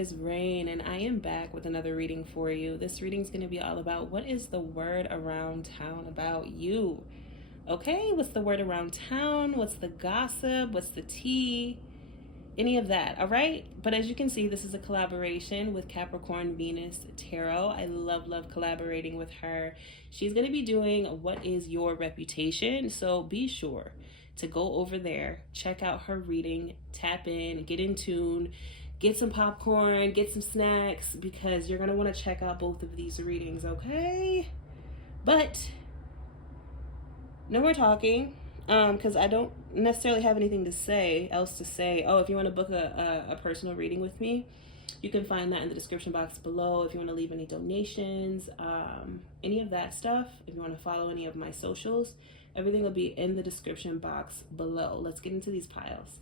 is Rain, and I am back with another reading for you. This reading is going to be all about what is the word around town about you. Okay, what's the word around town? What's the gossip? What's the tea? Any of that, all right? But as you can see, this is a collaboration with Capricorn Venus Tarot. I love collaborating with her. She's going to be doing What is Your Reputation? So be sure to go over there, check out her reading, tap in, get in tune, get some popcorn, get some snacks, because you're going to want to check out both of these readings, okay? But no more talking, because I don't necessarily have anything else to say. Oh, if you want to book a personal reading with me, you can find that in the description box below. If you want to leave any donations, any of that stuff, if you want to follow any of my socials, everything will be in the description box below. Let's get into these piles.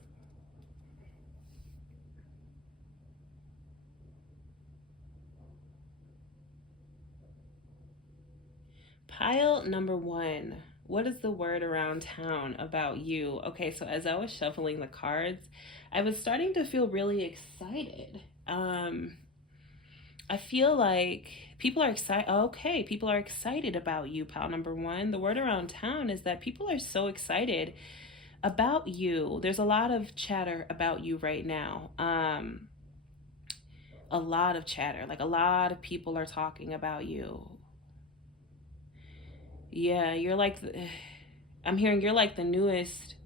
Pile number 1. What is the word around town about you? Okay, so as I was shuffling the cards, I was starting to feel really excited. I feel like people are excited. Okay, people are excited about you, pile number 1. The word around town is that people are so excited about you. There's a lot of chatter about you right now. A lot of chatter. Like, a lot of people are talking about you. Yeah, you're like, I'm hearing you're like the newest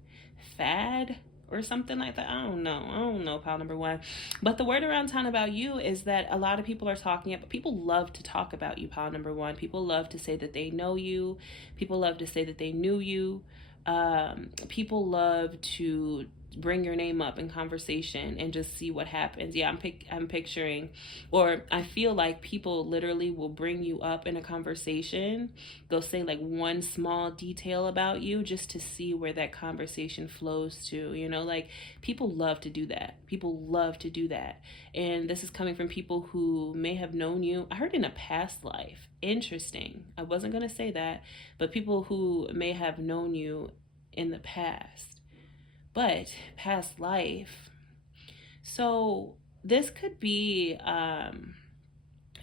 fad or something like that. I don't know, pile number 1. But the word around town about you is that a lot of people are talking about, people love to talk about you, pile number 1. People love to say that they know you. People love to say that they knew you. People love to bring your name up in conversation and just see what happens. Yeah, I'm picturing, or I feel like people literally will bring you up in a conversation. They'll say like one small detail about you just to see where that conversation flows to, you know, like people love to do that. People love to do that. And this is coming from people who may have known you, I heard, in a past life. Interesting. I wasn't going to say that, but people who may have known you in the past. But past life. So this could be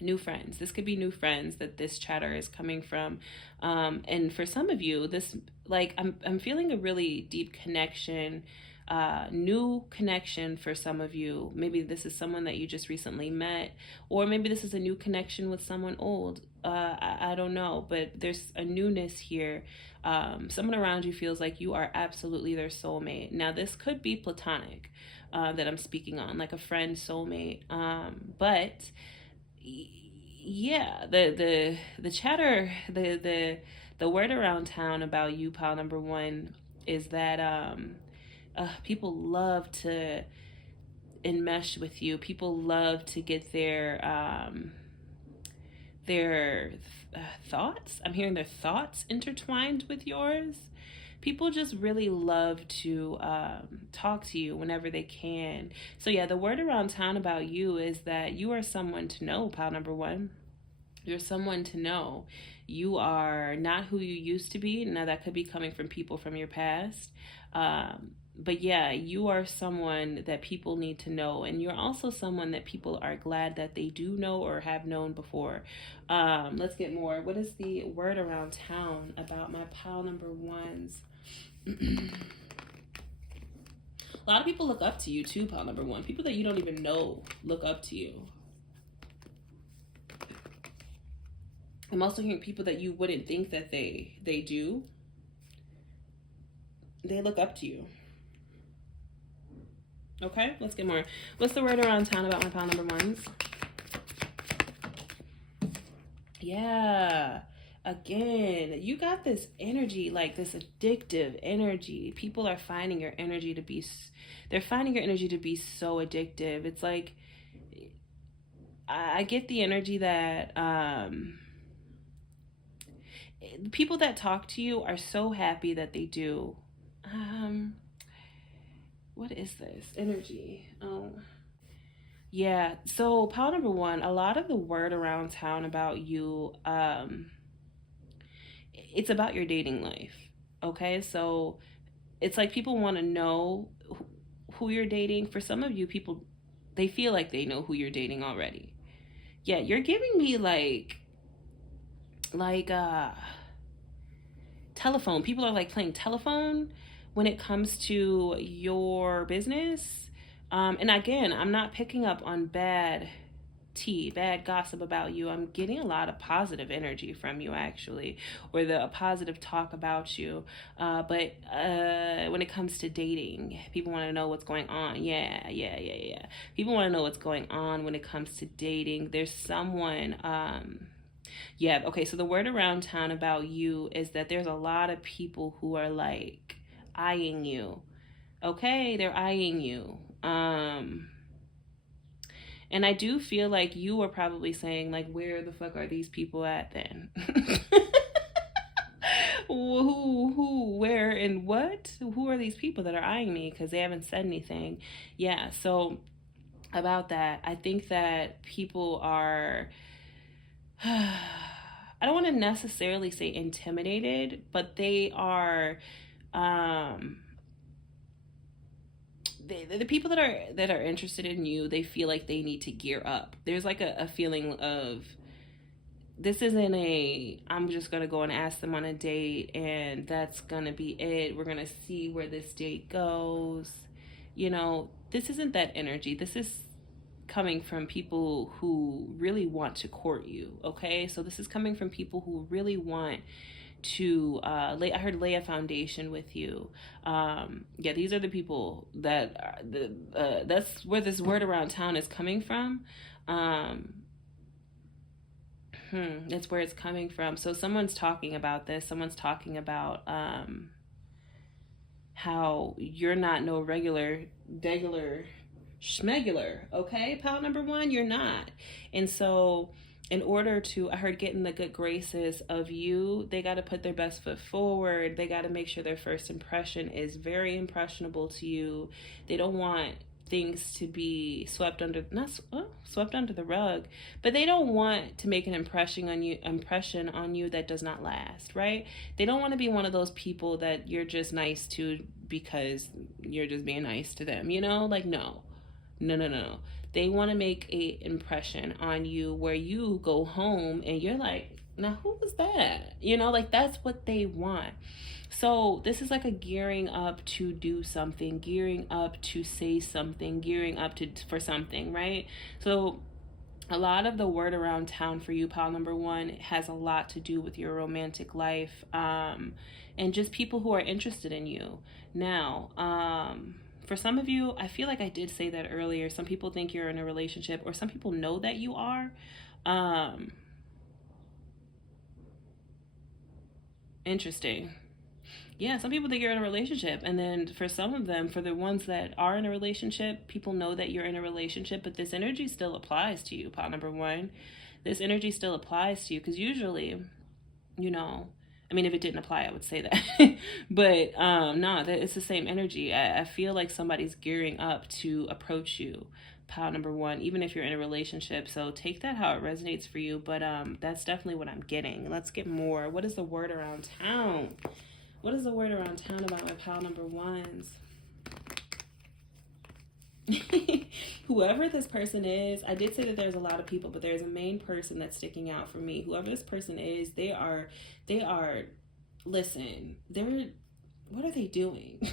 new friends. This could be new friends that this chatter is coming from. And for some of you, this, like, I'm feeling a really deep connection, new connection for some of you. Maybe this is someone that you just recently met, or maybe this is a new connection with someone old. I don't know, but there's a newness here. Someone around you feels like you are absolutely their soulmate. Now, this could be platonic, that I'm speaking on, like a friend soulmate. But yeah, the chatter, the word around town about you, pile number 1, is that people love to enmesh with you. People love to get their thoughts. I'm hearing their thoughts intertwined with yours. People just really love to talk to you whenever they can. So yeah, the word around town about you is that you are someone to know, pile number 1. You're someone to know. You are not who you used to be. Now, that could be coming from people from your past. But yeah, you are someone that people need to know. And you're also someone that people are glad that they do know or have known before. Let's get more. What is the word around town about my pile number 1s? A lot of people look up to you too, pile number 1. People that you don't even know look up to you. I'm also hearing people that you wouldn't think that they do. They look up to you. Okay, let's get more. What's the word around town about my pile number 1s? Yeah. Again, you got this energy, like this addictive energy. People are finding your energy to be, they're finding your energy to be so addictive. It's like, I get the energy that people that talk to you are so happy that they do. What is this energy? Oh, yeah. So pile number 1, a lot of the word around town about you, it's about your dating life. Okay, so it's like people want to know who you're dating. For some of you, people, They feel like they know who you're dating already. Yeah, you're giving me like telephone. People are like playing telephone when it comes to your business. And again, I'm not picking up on bad tea, bad gossip about you. I'm getting a lot of positive energy from you, actually, or the positive talk about you. But when it comes to dating, people want to know what's going on. Yeah. People want to know what's going on when it comes to dating. There's someone. Yeah, okay, so the word around town about you is that there's a lot of people who are like eyeing you. Okay, they're eyeing you. And I do feel like you were probably saying, like, where the fuck are these people at then? Where, and what? Who are these people that are eyeing me? Because they haven't said anything. Yeah, so about that, I think that people are. I don't want to necessarily say intimidated, but they are. The people that are interested in you, they feel like they need to gear up. There's like a feeling of, this isn't a, I'm just gonna go and ask them on a date and that's gonna be it. We're gonna see where this date goes. You know, this isn't that energy. This is coming from people who really want to court you. Okay, so this is coming from people who really want to lay, I heard, lay a foundation with you. Yeah, these are the people that are that's where this word around town is coming from. That's where it's coming from. So someone's talking about this. Someone's talking about how you're not no regular schmegular. Okay, pal number one, you're not. And so in order to, I heard, get in the good graces of you, they got to put their best foot forward. They got to make sure their first impression is very impressionable to you. They don't want things to be swept under, not swept under the rug, but they don't want to make an impression on you that does not last, right? They don't want to be one of those people that you're just nice to because you're just being nice to them, you know? Like, no. They want to make a impression on you where you go home and you're like, now who was that? You know, like that's what they want. So this is like a gearing up to do something, gearing up to say something, gearing up to for something, right? So a lot of the word around town for you, pal number one, has a lot to do with your romantic life, and just people who are interested in you. Now, for some of you, I feel like I did say that earlier. Some people think you're in a relationship, or some people know that you are. Interesting. Yeah, some people think you're in a relationship. And then for some of them, for the ones that are in a relationship, people know that you're in a relationship, but this energy still applies to you, pot number one. This energy still applies to you because usually, you know, I mean, if it didn't apply, I would say that. But no, it's the same energy. I feel like somebody's gearing up to approach you, pile number one, even if you're in a relationship. So take that how it resonates for you. But that's definitely what I'm getting. Let's get more. What is the word around town? What is the word around town about my pile number ones? Whoever this person is, I did say that there's a lot of people, but there's a main person that's sticking out for me. Whoever this person is, they are, listen, what are they doing?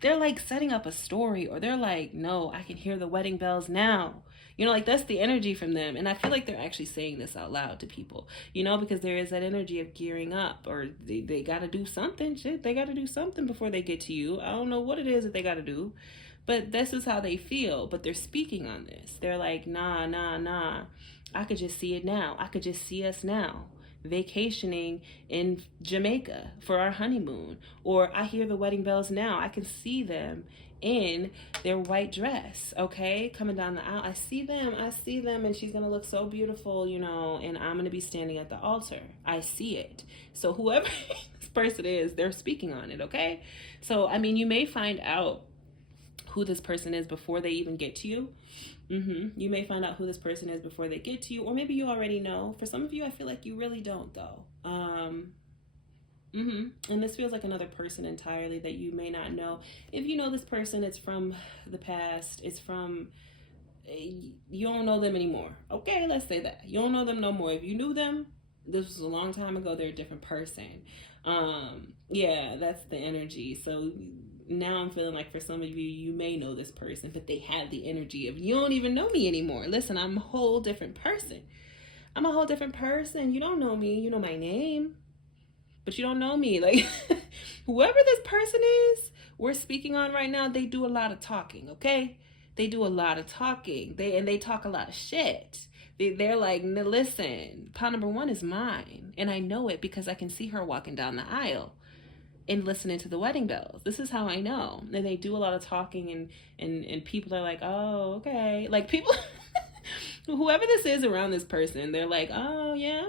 They're like setting up a story, or they're like, no, I can hear the wedding bells now. You know, like that's the energy from them. And I feel like they're actually saying this out loud to people, you know, because there is that energy of gearing up, or they got to do something. Shit, they got to do something before they get to you. I don't know what it is that they got to do, but this is how they feel. But they're speaking on this. They're like, nah. I could just see it now. I could just see us now vacationing in Jamaica for our honeymoon. Or I hear the wedding bells now. I can see them in their white dress, okay, coming down the aisle. I see them, and she's gonna look so beautiful, you know, and I'm gonna be standing at the altar. I see it. So whoever this person is, they're speaking on it, okay? So, I mean, you may find out who this person is before they even get to you. You may find out who this person is before they get to you, or maybe you already know. For some of you, I feel like you really don't, though. And this feels like another person entirely that you may not know. If you know this person, it's from the past. It's from you don't know them anymore. Okay, let's say that. You don't know them no more. If you knew them, this was a long time ago, they're a different person. Yeah, that's the energy. So now I'm feeling like for some of you, you may know this person, but they have the energy of, you don't even know me anymore. Listen, I'm a whole different person. I'm a whole different person. You don't know me. You know my name, but you don't know me. Like, whoever this person is we're speaking on right now, they do a lot of talking, okay? They do a lot of talking. They talk a lot of shit. They're like, listen, pile number one is mine. And I know it because I can see her walking down the aisle and listening to the wedding bells. This is how I know. And they do a lot of talking, and people are like, oh, okay. Like, people, whoever this is around this person, they're like, oh, yeah,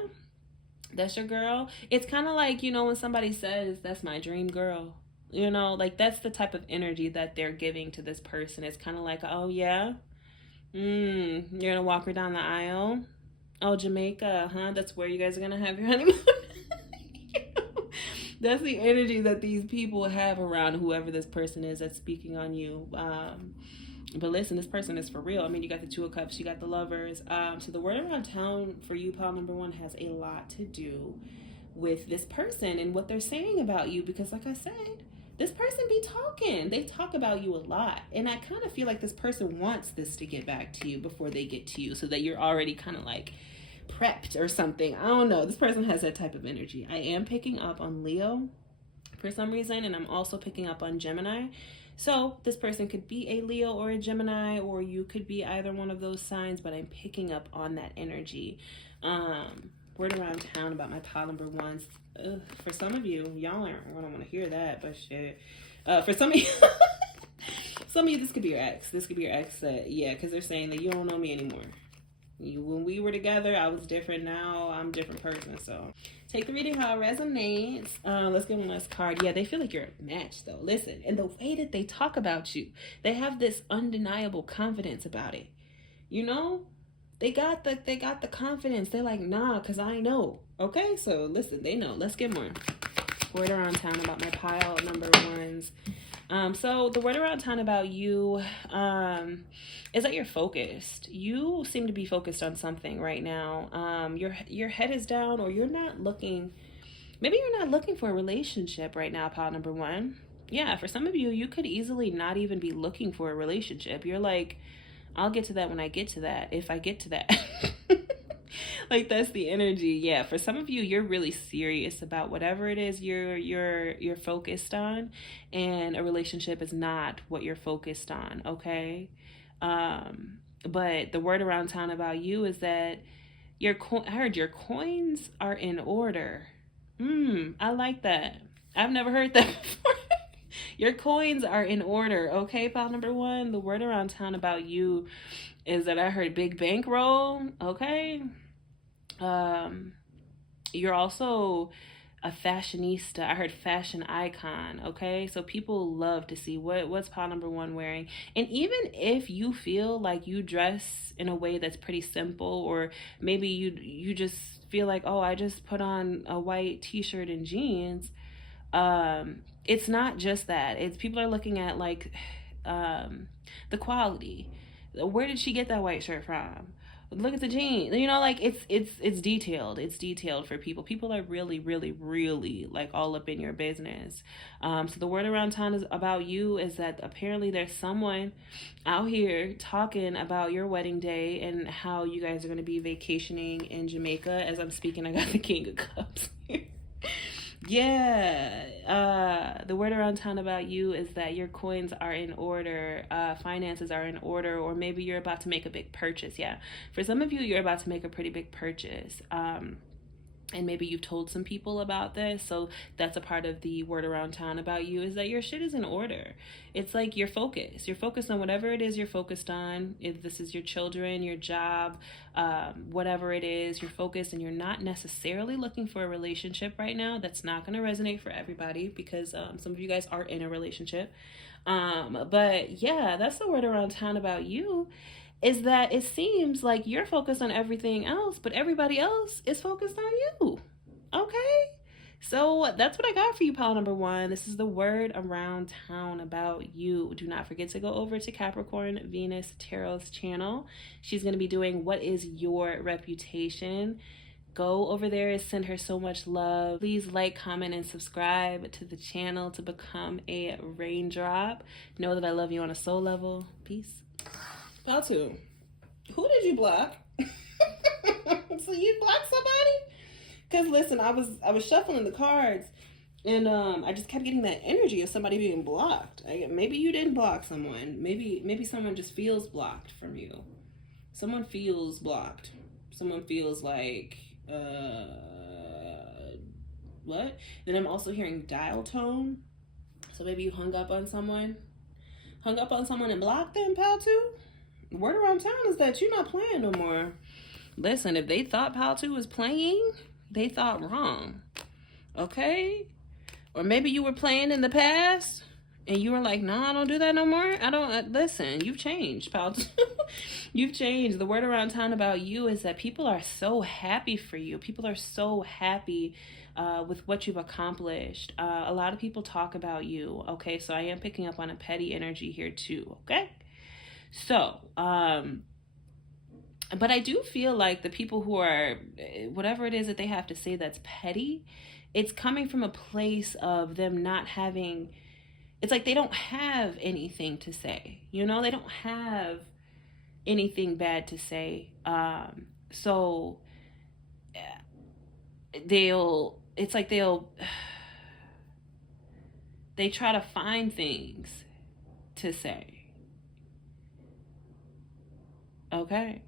that's your girl. It's kind of like, you know, when somebody says, that's my dream girl. You know, like, that's the type of energy that they're giving to this person. It's kind of like, oh, yeah, you're going to walk her down the aisle. Oh, Jamaica, huh? That's where you guys are going to have your honeymoon. That's the energy that these people have around whoever this person is that's speaking on you. But listen, this person is for real. I mean, you got the Two of Cups, you got the Lovers. So the word around town for you, pile number one, has a lot to do with this person and what they're saying about you. Because like I said, this person be talking. They talk about you a lot. And I kind of feel like this person wants this to get back to you before they get to you, so that you're already kind of like prepped or something. I don't know. This person has that type of energy. I am picking up on Leo for some reason, and I'm also picking up on Gemini. So this person could be a Leo or a Gemini, or you could be either one of those signs, but I'm picking up on that energy. Word around town about my pile number ones. For some of you, y'all aren't gonna want to hear that, but shit. For some of you, this could be your ex. This could be your ex. Yeah, because they're saying that you don't know me anymore. When we were together, I was different. Now I'm a different person. So take the reading how it resonates. Let's get one last card. Yeah, they feel like you're a match, though. Listen, and the way that they talk about you, they have this undeniable confidence about it. You know, they got the confidence. They're like, nah, cause I know. Okay, so listen, they know. Let's get more. Word around town about my pile number ones. So the word around town about you is that you're focused. You seem to be focused on something right now. Your head is down, or you're not looking. Maybe you're not looking for a relationship right now, pile number one. Yeah, for some of you, you could easily not even be looking for a relationship. You're like, I'll get to that when I get to that, if I get to that. Like, that's the energy. Yeah, for some of you, you're really serious about whatever it is you're focused on, and a relationship is not what you're focused on, okay? But the word around town about you is that I heard your coins are in order. I like that. I've never heard that before. Your coins are in order, okay, pile number one? The word around town about you is that I heard big bankroll, okay? You're also a fashionista. I heard fashion icon, okay? So people love to see what's pile number one wearing. And even if you feel like you dress in a way that's pretty simple, or maybe you just feel like, oh, I just put on a white t-shirt and jeans, it's not just that. It's people are looking at like the quality. Where did she get that white shirt from? Look at the jeans. You know, like it's detailed. It's detailed for people. People are really, really, really like all up in your business. So the word around town is about you is that apparently there's someone out here talking about your wedding day and how you guys are going to be vacationing in Jamaica. As I'm speaking, I got the King of Cups here. Yeah, the word around town about you is that your coins are in order, finances are in order, or maybe you're about to make a big purchase. Yeah, for some of you, you're about to make a pretty big purchase. And maybe you've told some people about this, so that's a part of the word around town about you is that your shit is in order. It's like you're focused. You're focused on whatever it is you're focused on. If this is your children, your job, whatever it is, you're focused, and you're not necessarily looking for a relationship right now. That's not going to resonate for everybody because some of you guys are in a relationship. But yeah, that's the word around town about you. Is that it seems like you're focused on everything else, but everybody else is focused on you. Okay? So that's what I got for you, pile number one. This is the word around town about you. Do not forget to go over to Capricorn Venus Tarot's channel. She's going to be doing What is Your Reputation? Go over there, send her so much love. Please like, comment, and subscribe to the channel to become a raindrop. Know that I love you on a soul level. Peace. How to? Who did you block? So you blocked somebody? Because listen, I was shuffling the cards, and I just kept getting that energy of somebody being blocked. Maybe you didn't block someone. Maybe someone just feels blocked from you. Someone feels blocked. Someone feels like what? Then I'm also hearing dial tone. So maybe you hung up on someone and blocked them, pal too. The word around town is that you're not playing no more. Listen, if they thought pal 2 was playing, they thought wrong. Okay? Or maybe you were playing in the past and you were like, no, I don't do that no more. I don't, listen, you've changed, pal. You've changed. The word around town about you is that people are so happy for you. People are so happy with what you've accomplished. A lot of people talk about you. Okay, so I am picking up on a petty energy here too. Okay? So, but I do feel like the people who are, whatever it is that they have to say that's petty, it's coming from a place of them not having, it's like they don't have anything to say. You know, they don't have anything bad to say. So they try to find things to say. Okay.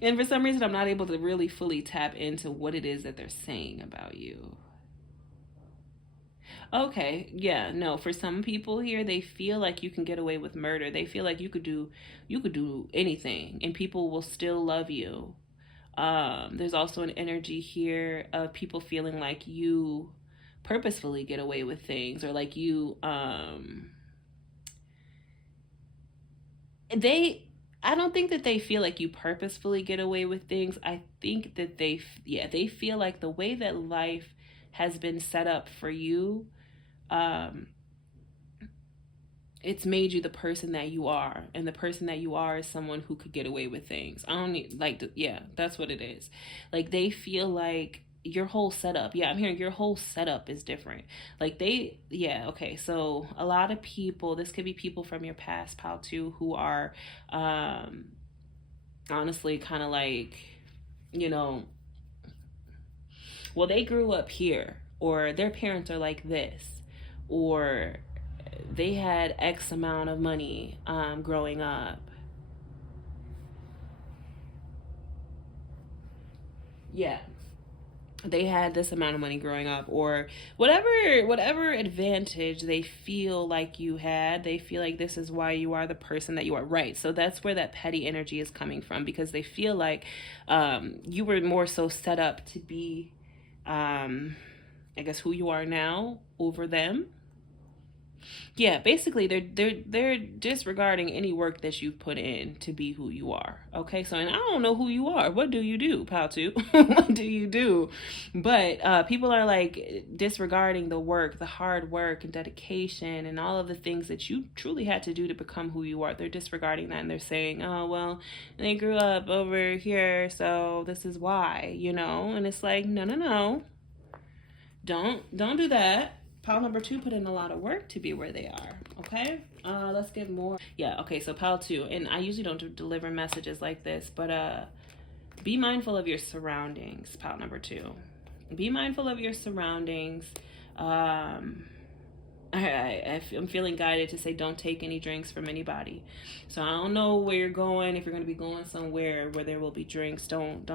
And for some reason, I'm not able to really fully tap into what it is that they're saying about you. Okay, yeah, no, for some people here, they feel like you can get away with murder. They feel like you could do anything and people will still love you. There's also an energy here of people feeling like you purposefully get away with things, or like you, I don't think that they feel like you purposefully get away with things. I think that they feel like the way that life has been set up for you, it's made you the person that you are, and the person that you are is someone who could get away with things. I don't need, like, yeah, that's what it is. Like, they feel like your whole setup, I'm hearing your whole setup is different. Like okay, so a lot of people, this could be people from your past, pal too, who are honestly kind of like, you know, well, they grew up here, or their parents are like this, or they had X amount of money growing up. Yeah, they had this amount of money growing up, or whatever advantage they feel like you had. They feel like this is why you are the person that you are, right? So that's where that petty energy is coming from, because they feel like you were more so set up to be I guess who you are now over them. Yeah, basically they're disregarding any work that you've put in to be who you are. Okay, so, and I don't know who you are. What do you do, Patu? What do you do? But people are like disregarding the work, the hard work and dedication and all of the things that you truly had to do to become who you are. They're disregarding that, and they're saying, oh, well, they grew up over here, so this is why, you know. And it's like, no, don't do that. Pile number 2 put in a lot of work to be where they are. Okay, let's get more. Yeah, okay, so pile 2, and I usually don't deliver messages like this, but be mindful of your surroundings. Pile number 2, be mindful of your surroundings. I'm feeling guided to say don't take any drinks from anybody. So I don't know where you're going. If you're going to be going somewhere where there will be drinks, don't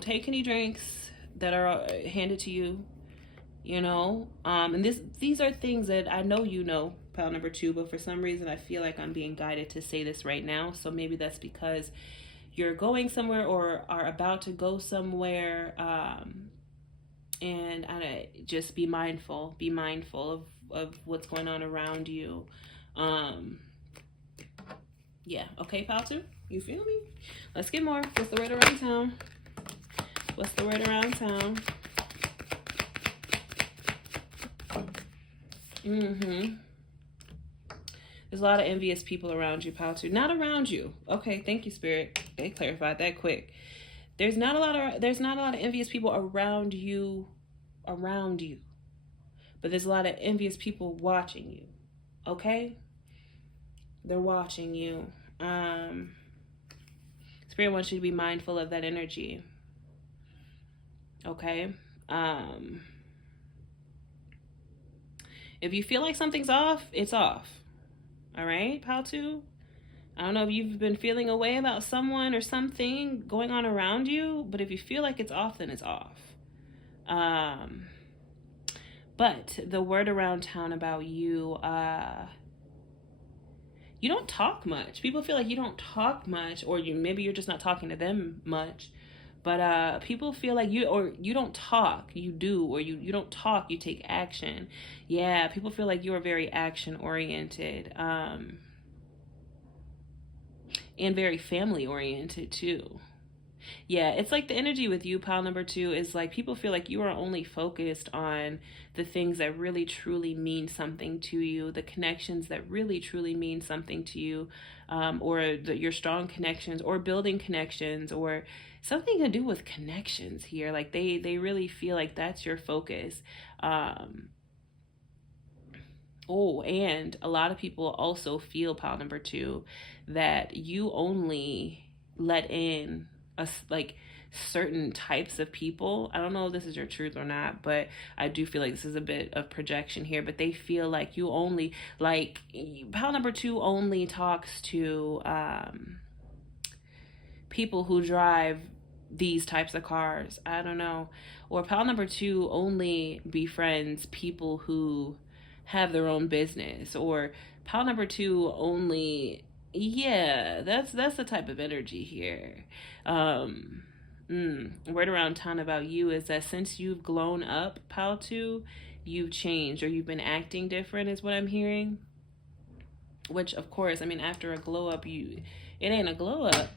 take any drinks that are handed to you. You know, and these are things that I know, you know, pile number 2, but for some reason I feel like I'm being guided to say this right now. So maybe that's because you're going somewhere or are about to go somewhere, and just be mindful of what's going on around you. Yeah, okay, pile 2, you feel me? Let's get more. What's the word around town? What's the word around town? Mm-hmm. There's a lot of envious people around you, pal, too. Not around you. Okay, thank you, Spirit. They clarified that quick. There's not a lot of envious people around you, but there's a lot of envious people watching you. Okay? They're watching you. Spirit wants you to be mindful of that energy. Okay? If you feel like something's off, it's off. All right, pal two? I don't know if you've been feeling a way about someone or something going on around you, but if you feel like it's off, then it's off. But the word around town about you, you don't talk much. People feel like you don't talk much, or maybe you're just not talking to them much. But people feel like you don't talk, you do, or you don't talk, you take action. Yeah, people feel like you are very action oriented, and very family oriented too. Yeah, it's like the energy with you, pile number two, is like people feel like you are only focused on the things that really truly mean something to you, the connections that really truly mean something to you, or your strong connections, or building connections, or something to do with connections here. Like they really feel like that's your focus. Oh, and a lot of people also feel, pile number two, that you only let in like certain types of people. I don't know if this is your truth or not, but I do feel like this is a bit of projection here. But they feel like you only, like, pile number two only talks to people who drive these types of cars. I don't know. Or pile number two only befriends people who have their own business. Or pile number two only, yeah, that's the type of energy here. Word around town about you is that since you've grown up, pile two, you've changed, or you've been acting different, is what I'm hearing. Which, of course, I mean, after a glow up, it ain't a glow up,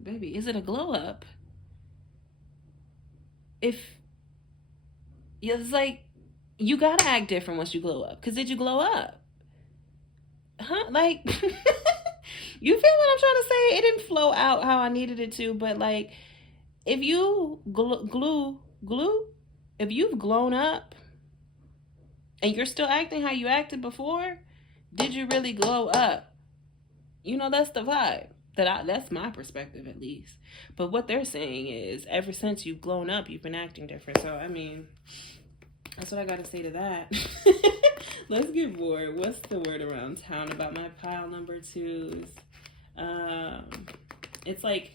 baby. Is it a glow up? It's like, you gotta act different once you glow up. Because did you glow up? Huh? Like, you feel what I'm trying to say? It didn't flow out how I needed it to, but like, if you if you've grown up and you're still acting how you acted before, did you really glow up? You know, that's the vibe. That's my perspective, at least. But what they're saying is, ever since you've grown up, you've been acting different. So, I mean, that's what I got to say to that. Let's get bored. What's the word around town about my pile number twos? It's like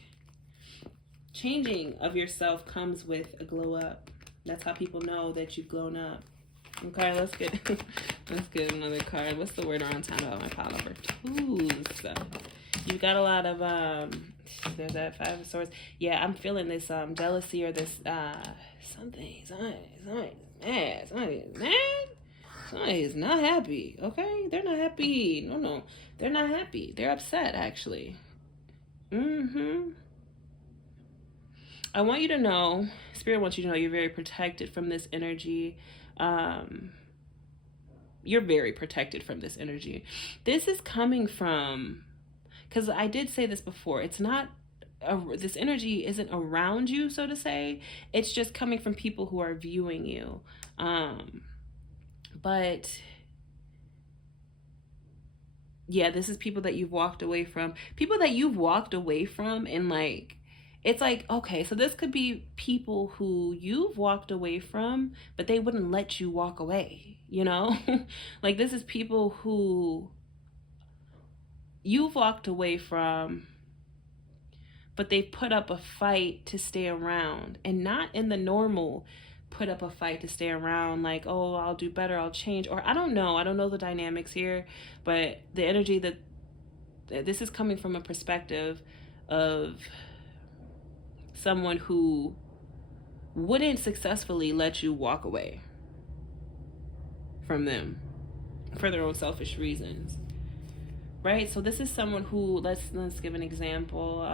changing of yourself comes with a glow up. That's how people know that you've grown up. Okay, let's get another card. What's the word around town about my pile number twos? You've got a lot of there's that Five of Swords. Yeah, I'm feeling this jealousy, or this somebody's mad. Somebody's not happy. Okay, they're not happy. No, they're not happy. They're upset, actually. I want you to know, Spirit wants you to know, you're very protected from this energy. You're very protected from this energy. This is coming from, because I did say this before, it's not, this energy isn't around you, so to say. It's just coming from people who are viewing you. But yeah, this is people that you've walked away from. People that you've walked away from, and like, it's like, okay, so this could be people who you've walked away from, but they wouldn't let you walk away, you know? Like, this is people who you've walked away from, but they put up a fight to stay around, and not in the normal put up a fight to stay around, like, oh, I'll do better, I'll change, or I don't know the dynamics here, but the energy that this is coming from a perspective of someone who wouldn't successfully let you walk away from them for their own selfish reasons. right? So this is someone who, let's give an example,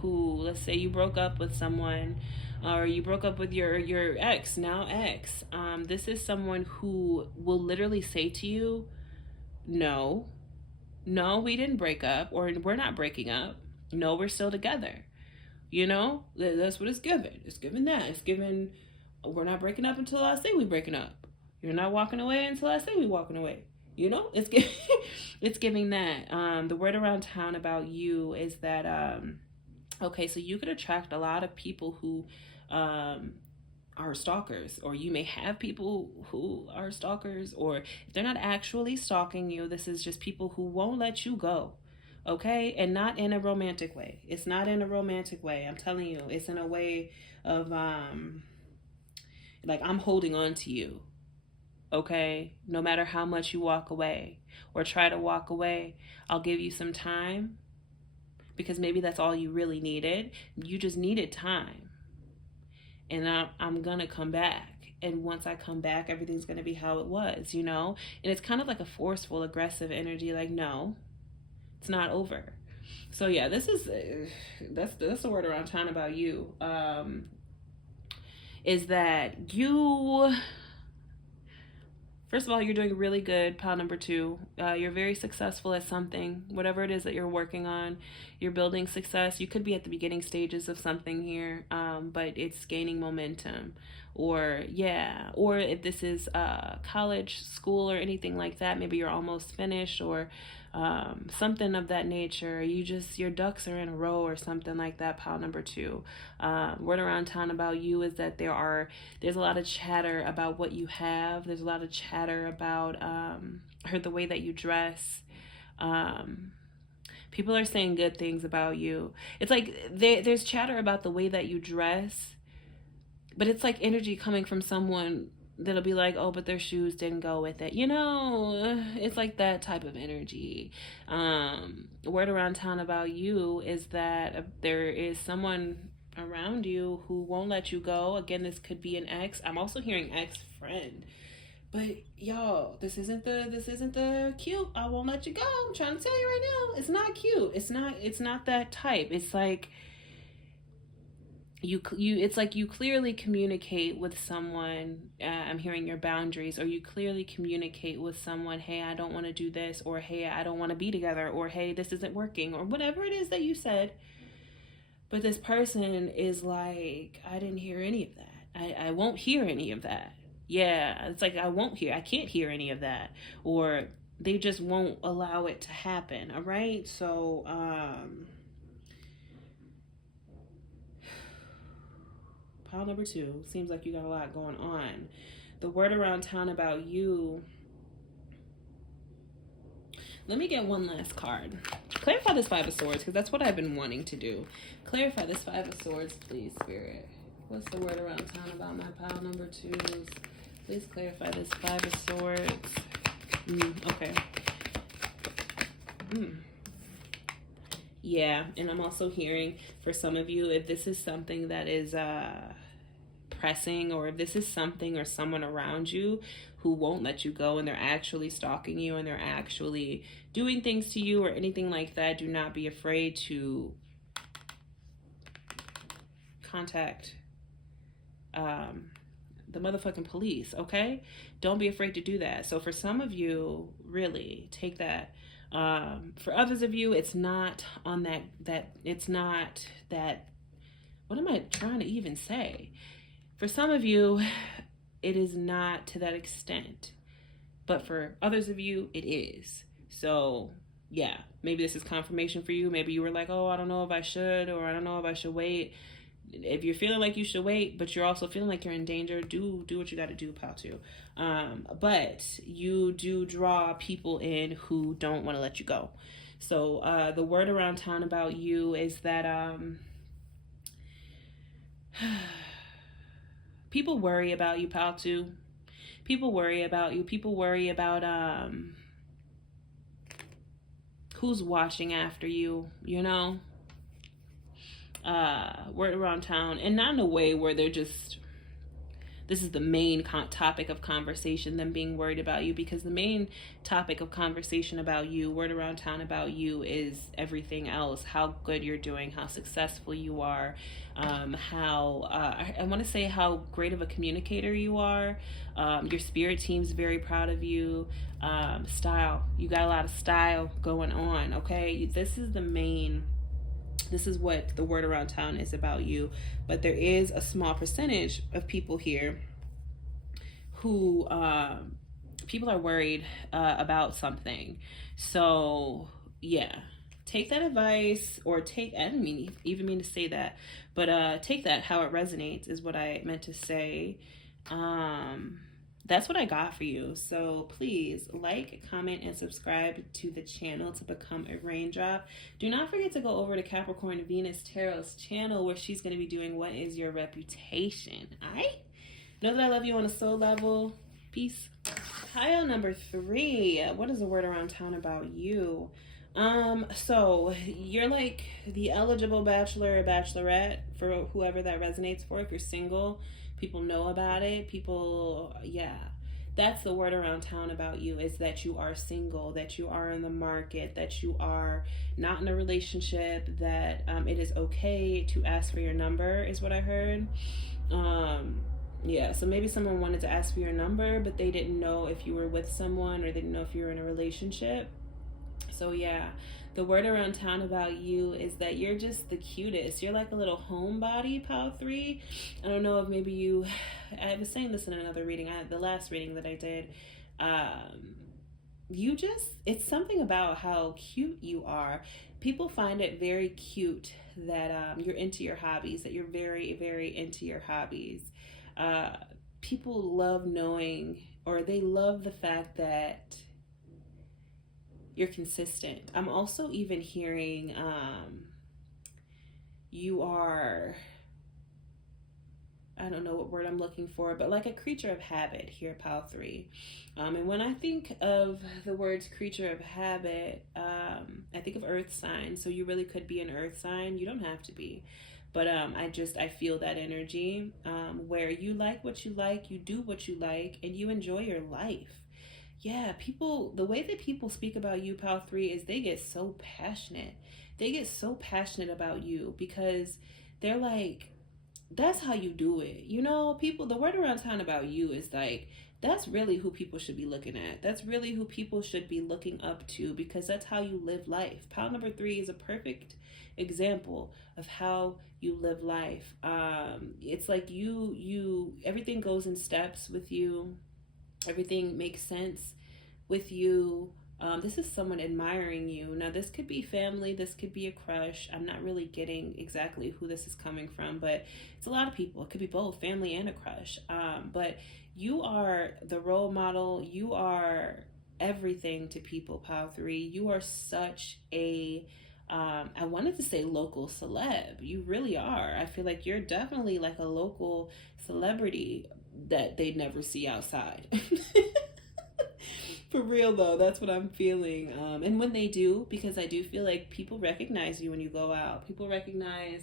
who, let's say you broke up with someone, or you broke up with your ex, now ex. This is someone who will literally say to you, no, we didn't break up, or we're not breaking up. No, we're still together. You know, that's what it's given. It's given that. It's given, we're not breaking up until I say we breaking up. You're not walking away until I say we walking away. You know, it's it's giving that. The word around town about you is that, okay, so you could attract a lot of people who are stalkers, or you may have people who are stalkers, or if they're not actually stalking you, this is just people who won't let you go. Okay, and not in a romantic way. It's not in a romantic way. I'm telling you, it's in a way of like, I'm holding on to you. Okay, no matter how much you walk away or try to walk away, I'll give you some time, because maybe that's all you really needed. You just needed time, and I'm gonna come back. And once I come back, everything's gonna be how it was, you know. And it's kind of like a forceful, aggressive energy. Like, no, it's not over. So yeah, this is that's the word around town about you. Is that you? First of all, you're doing really good, pile number 2. You're very successful at something, whatever it is that you're working on. You're building success. You could be at the beginning stages of something here, but it's gaining momentum. Or if this is college, school, or anything like that, maybe you're almost finished, or something of that nature. Your ducks are in a row, or something like that, pile number 2. Word around town about you is that there's a lot of chatter about what you have. There's a lot of chatter about the way that you dress. People are saying good things about you. It's like there's chatter about the way that you dress, but it's like energy coming from someone that'll be like, oh, but their shoes didn't go with it. You know, it's like that type of energy. Word around town about you is that there is someone around you who won't let you go. Again, this could be an ex. I'm also hearing ex-friend. But y'all, this isn't the cute, I won't let you go. I'm trying to tell you right now. It's not cute. It's not that type. It's like it's like you clearly communicate with someone. I'm hearing your boundaries, or you clearly communicate with someone, hey, I don't want to do this, or hey, I don't want to be together, or hey, this isn't working, or whatever it is that you said. But this person is like, I didn't hear any of that. I won't hear any of that. Yeah, it's like, I can't hear any of that, or they just won't allow it to happen. All right, so pile number 2, seems like you got a lot going on. The word around town about you, let me get one last card. Clarify this 5 of Swords, because that's what I've been wanting to do. Clarify this 5 of Swords, please, Spirit. What's the word around town about my pile number 2s? Please clarify this 5 of Swords. Okay. Yeah, and I'm also hearing, for some of you, if this is something that is pressing, or if this is something or someone around you who won't let you go, and they're actually stalking you, and they're actually doing things to you, or anything like that, do not be afraid to contact the motherfucking police, okay? Don't be afraid to do that. So for some of you, really take that. For others of you, it's not on it's not that, what am I trying to even say? For some of you, it is not to that extent, but for others of you, it is. So yeah, maybe this is confirmation for you. Maybe you were like, oh, I don't know if I should, or I don't know if I should wait. If you're feeling like you should wait, but you're also feeling like you're in danger, do what you got to do, pal, too. But you do draw people in who don't want to let you go. So the word around town about you is that people worry about you, pal, too. People worry about you. People worry about who's watching after you, you know? Word around town, and not in a way where they're this is the main topic of conversation, them being worried about you, because the main topic of conversation about you, word around town about you, is everything else. How good you're doing, how successful you are, how I want to say how great of a communicator you are. Your spirit team's very proud of you. Style, you got a lot of style going on. Okay, this is what the word around town is about you. But there is a small percentage of people here who people are worried about something. So yeah, take that advice, or take, I didn't even mean to say that, but take that how it resonates is what I meant to say. That's what I got for you. So please like, comment, and subscribe to the channel to become a raindrop. Do not forget to go over to Capricorn Venus Tarot's channel, where she's going to be doing What Is Your Reputation? Alright? Know that I love you on a soul level. Peace. Pile number 3. What is the word around town about you? So you're like the eligible bachelor or bachelorette, for whoever that resonates for. If you're single, people know about it. Yeah, that's the word around town about you, is that you are single, that you are in the market, that you are not in a relationship, that it is okay to ask for your number, is what I heard. Yeah, so maybe someone wanted to ask for your number, but they didn't know if you were with someone, or they didn't know if you were in a relationship. So yeah, the word around town about you is that you're just the cutest. You're like a little homebody, Pile 3. I don't know if maybe you, I was saying this in another reading, the last reading that I did. It's something about how cute you are. People find it very cute that you're into your hobbies, that you're very, very into your hobbies. People love knowing, or they love the fact that you're consistent. I'm also even hearing you are, I don't know what word I'm looking for, but like a creature of habit here, Pile 3. And when I think of the words creature of habit, I think of earth sign. So you really could be an earth sign. You don't have to be. But I feel that energy where you like what you like, you do what you like, and you enjoy your life. Yeah, the way that people speak about you, Pile 3, is they get so passionate. They get so passionate about you because they're like, that's how you do it. You know, people, the word around town about you is like, that's really who people should be looking at. That's really who people should be looking up to, because that's how you live life. Pile number 3 is a perfect example of how you live life. It's like everything goes in steps with you. Everything makes sense with you. This is someone admiring you. Now, this could be family. This could be a crush. I'm not really getting exactly who this is coming from, but it's a lot of people. It could be both family and a crush. But you are the role model. You are everything to people, Pile 3. You are such a, I wanted to say local celeb. You really are. I feel like you're definitely like a local celebrity that they never see outside. For real though, that's what I'm feeling. And when they do, because I do feel like people recognize you when you go out. People recognize,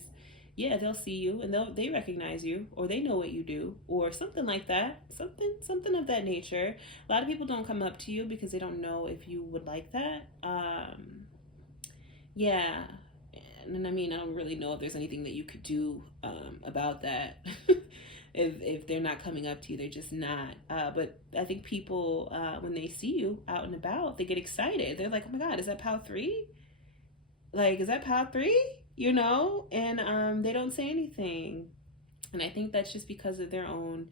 yeah, they'll see you and they recognize you, or they know what you do, or something like that. Something of that nature. A lot of people don't come up to you because they don't know if you would like that. Yeah. And I mean, I don't really know if there's anything that you could do about that. If they're not coming up to you, they're just not. But I think people, when they see you out and about, they get excited. They're like, oh my God, is that Pile 3? Like, is that Pile 3? You know? And they don't say anything. And I think that's just because of their own,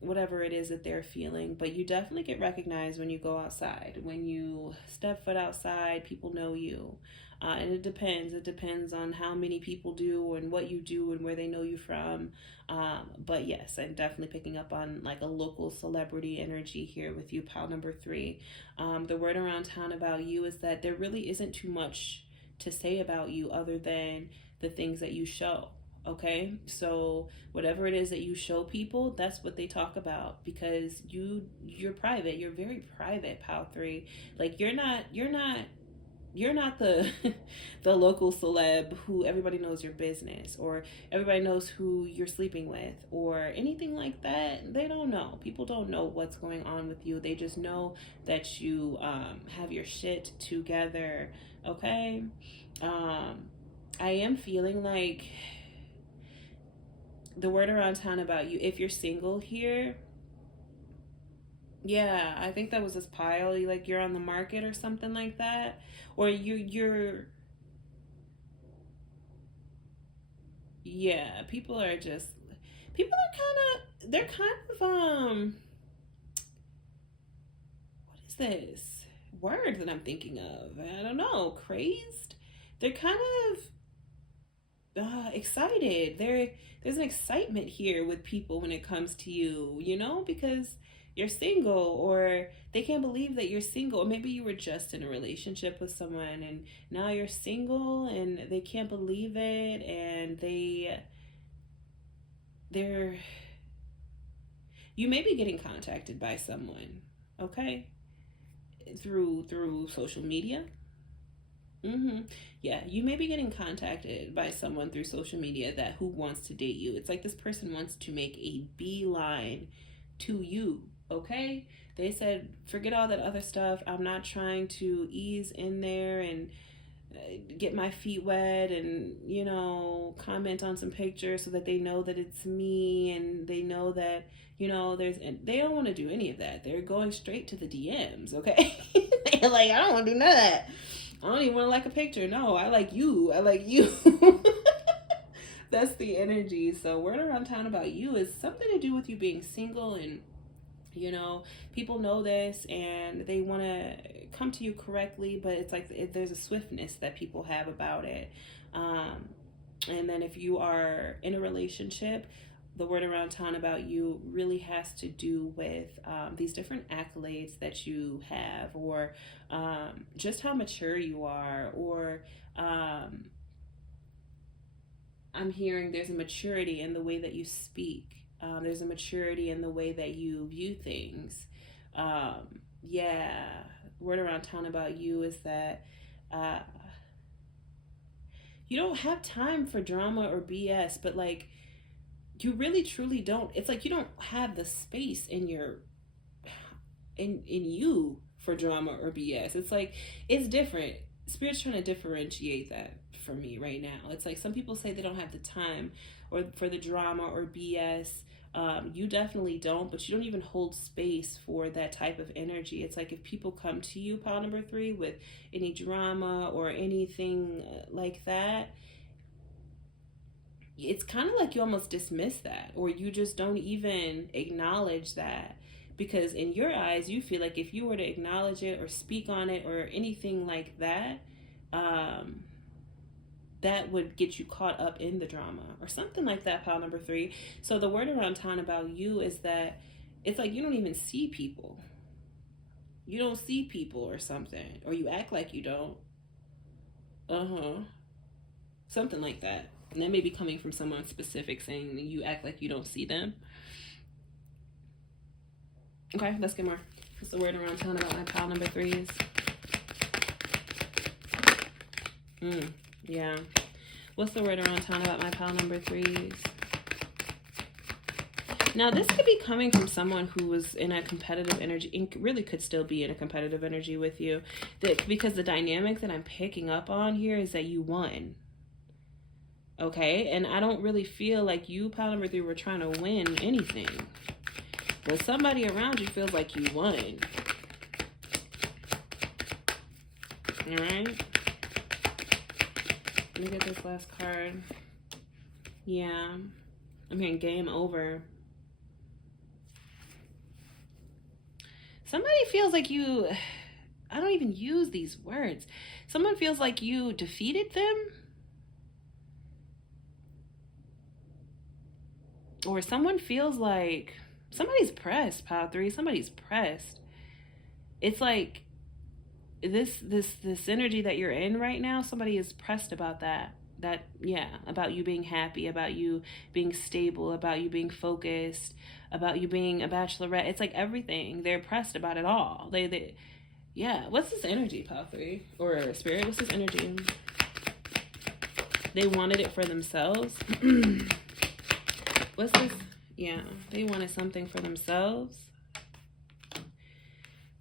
whatever it is that they're feeling. But you definitely get recognized when you go outside. When you step foot outside, people know you. And it depends on how many people do and what you do and where they know you from. But yes, I'm definitely picking up on like a local celebrity energy here with you, Pile number 3. The word around town about you is that there really isn't too much to say about you other than the things that you show. Okay, so whatever it is that you show people, that's what they talk about, because you're private. You're very private, Pile 3. Like you're not you're not the the local celeb who everybody knows your business, or everybody knows who you're sleeping with, or anything like that. They don't know. People don't know what's going on with you. They just know that you have your shit together. Okay. I am feeling like the word around town about you, if you're single here, yeah, I think that was this pile. Like you're on the market or something like that, or you're yeah. People are they're kind of what is this word that I'm thinking of? I don't know, crazed. They're kind of excited. There's an excitement here with people when it comes to you, because you're single, or they can't believe that you're single, or maybe you were just in a relationship with someone and now you're single and they can't believe it, and they're you may be getting contacted by someone, okay, through social media. Mm-hmm. Yeah, you may be getting contacted by someone through social media that who wants to date you. It's like this person wants to make a beeline to you, okay? They said, forget all that other stuff. I'm not trying to ease in there and get my feet wet and, comment on some pictures so that they know that it's me, and they know that, they don't want to do any of that. They're going straight to the DMs, okay? They're like, I don't want to do none of that. I don't even want to like a picture. No, I like you. I like you. That's the energy. So word around town about you is something to do with you being single, and people know this and they want to come to you correctly, but it's like there's a swiftness that people have about it. And then if you are in a relationship, the word around town about you really has to do with these different accolades that you have, or just how mature you are, or I'm hearing there's a maturity in the way that you speak. There's a maturity in the way that you view things. Yeah, word around town about you is that you don't have time for drama or BS, but like you really truly don't. It's like you don't have the space in you for drama or BS. It's like it's different. Spirit's trying to differentiate that for me right now. It's like some people say they don't have the time or for the drama or BS. You definitely don't, but you don't even hold space for that type of energy. It's like if people come to you, pile number 3, with any drama or anything like that, it's kind of like you almost dismiss that, or you just don't even acknowledge that, because in your eyes you feel like if you were to acknowledge it or speak on it or anything like that, that would get you caught up in the drama or something like that, pile number 3. So the word around town about you is that it's like you don't even see people. You don't see people or something, or you act like you don't. Something like that. And that may be coming from someone specific, saying that you act like you don't see them. Okay, let's get more. What's the word around town about my pile number 3s? Yeah. What's the word around town about my pile number 3s? Now, this could be coming from someone who was in a competitive energy, and really could still be in a competitive energy with you. Because the dynamic that I'm picking up on here is that you won. Okay? And I don't really feel like you, pile number 3, were trying to win anything. But somebody around you feels like you won. All right? Let me get this last card. Yeah. I'm hearing game over. Somebody feels like you... I don't even use these words. Someone feels like you defeated them. Or someone feels like... Somebody's pressed, pile 3. Somebody's pressed. It's like... This energy that you're in right now, somebody is pressed about that, about you being happy, about you being stable, about you being focused, about you being a bachelorette. It's like everything. They're pressed about it all. Yeah, what's this energy, Pile 3? Or Spirit, what's this energy? They wanted it for themselves. What's this? Yeah, they wanted something for themselves.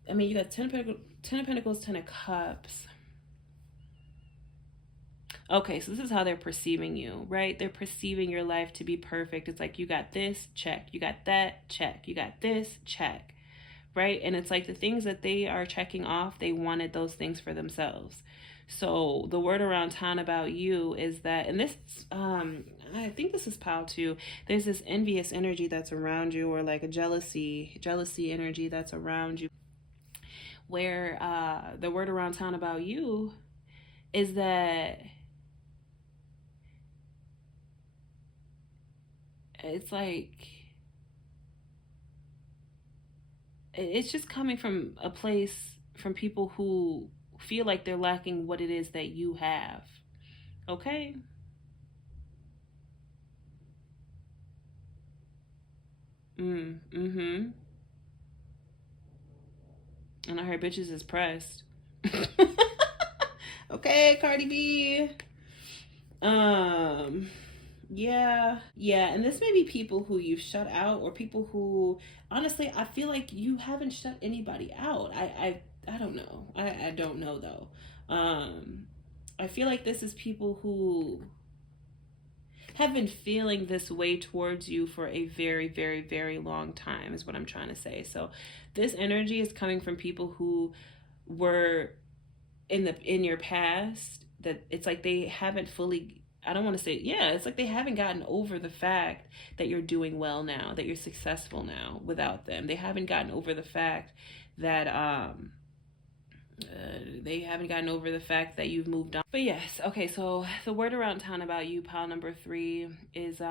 I mean, you got 10 of Pentacles, 10 of Cups. Okay, so this is how they're perceiving you, right? They're perceiving your life to be perfect. It's like, you got this, check. You got that, check. You got this, check. Right? And it's like the things that they are checking off, they wanted those things for themselves. So the word around town about you is that, and this, I think this is Pile 2. There's this envious energy that's around you, or like a jealousy energy that's around you. Where the word around town about you is that it's like, it's just coming from a place, from people who feel like they're lacking what it is that you have. Okay? Mm-hmm. And I heard bitches is pressed. Okay, Cardi B. Yeah, and this may be people who you've shut out, or people who, honestly, I feel like you haven't shut anybody out. I don't know. I don't know though. I feel like this is people who have been feeling this way towards you for a very, very, very long time, is what I'm trying to say. So this energy is coming from people who were in your past, that it's like they haven't fully, I don't want to say, yeah, it's like they haven't gotten over the fact that you're doing well now, that you're successful now without them. They haven't gotten over the fact that you've moved on. But yes, okay, so the word around town about you, pile number 3, is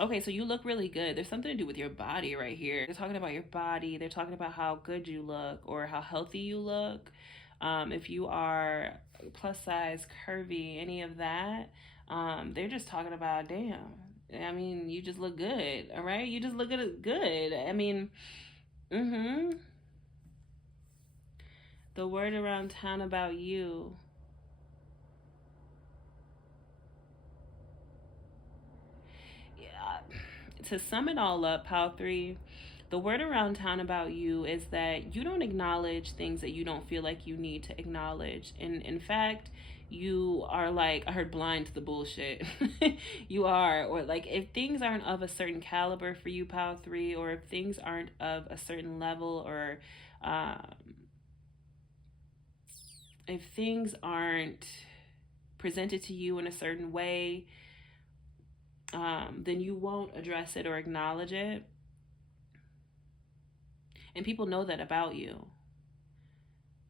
okay, so you look really good. There's something to do with your body right here. They're talking about your body. They're talking about how good you look, or how healthy you look. If you are plus size, curvy, any of that, they're just talking about, damn, I mean, you just look good, all right? You just look good. I mean, the word around town about you. Yeah. To sum it all up, pile 3, the word around town about you is that you don't acknowledge things that you don't feel like you need to acknowledge. And in fact, you are like, I heard, blind to the bullshit. You are. Or like, if things aren't of a certain caliber for you, pile 3, or if things aren't of a certain level, or if things aren't presented to you in a certain way, then you won't address it or acknowledge it. And people know that about you.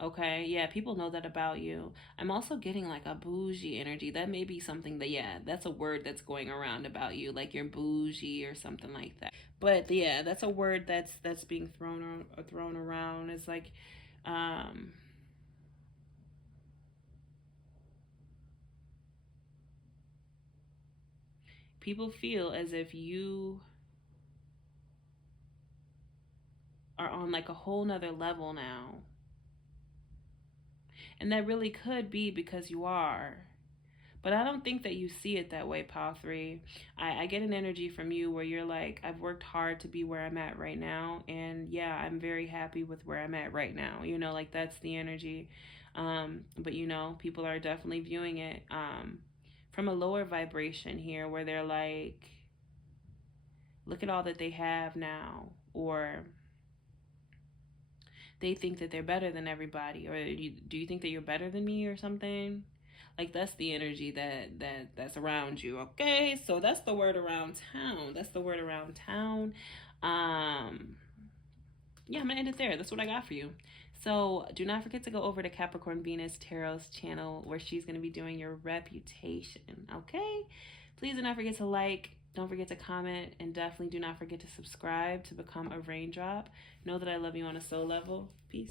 Okay, yeah, people know that about you. I'm also getting like a bougie energy. That may be something that, yeah, that's a word that's going around about you, like you're bougie or something like that. But yeah, that's a word that's being thrown around. It's like, people feel as if you are on like a whole nother level now. And that really could be because you are. But I don't think that you see it that way, pile 3. I get an energy from you where you're like, I've worked hard to be where I'm at right now. And yeah, I'm very happy with where I'm at right now. You know, like that's the energy. But you know, people are definitely viewing it from a lower vibration here, where they're like, look at all that they have now. Or they think that they're better than everybody, or do you think that you're better than me or something? Like that's the energy that's around you. Okay, so that's the word around town. Yeah, I'm gonna end it there. That's what I got for you. So do not forget to go over to Capricorn Venus Tarot's channel, where she's going to be doing your reputation. Okay, please do not forget to like, don't forget to comment, and definitely do not forget to subscribe to become a raindrop. Know that I love you on a soul level. Peace.